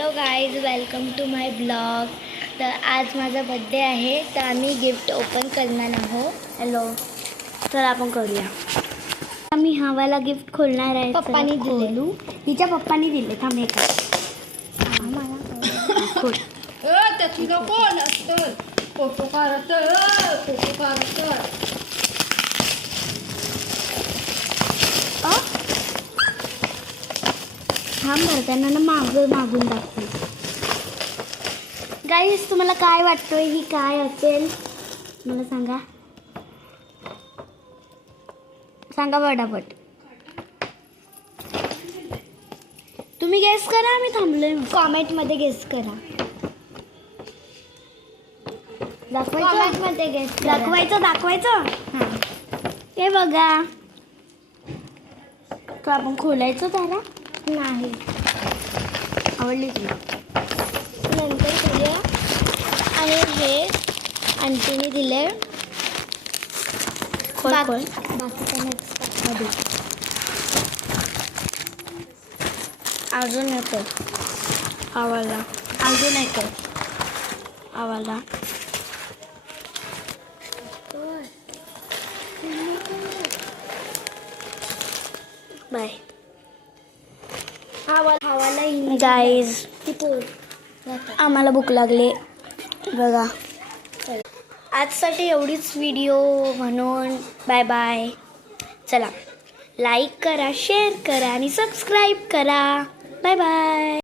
Hello guys, welcome to my blog. तर आज माझा बड्डे आहे, तर आम्ही गिफ्ट ओपन करणार आहोत. हॅलो, तर आपण करूया. आम्ही हवाला गिफ्ट खोलणार आहे. पप्पानी दिले, तिच्या पप्पानी दिले. थांबे का खोल. कोण असतं फोटो काढत थांब भरताना ना मागून दाखव. गाईज, तुम्हाला काय वाटतंय ही काय असेल मला सांगा पटापट. तुम्ही गेस करा, आम्ही थांबलोय. कॉमेंटमध्ये गेस करा. कॉमेंटमध्ये गेस दाखवायचं. हां, हे बघा. तर आपण खोलायचं त्याला नाही. आवडली तुला? नंतर करूया. आणि हे आंटीने दिले. बाकीचा अजून येतो आवाला. बाय. गाईज, आम्हाला भूक लागली बघा. आजसाठी एवढीच व्हिडिओ, म्हणून बाय बाय. चला, लाईक करा, शेअर करा आणि सबस्क्राईब करा. Bye bye.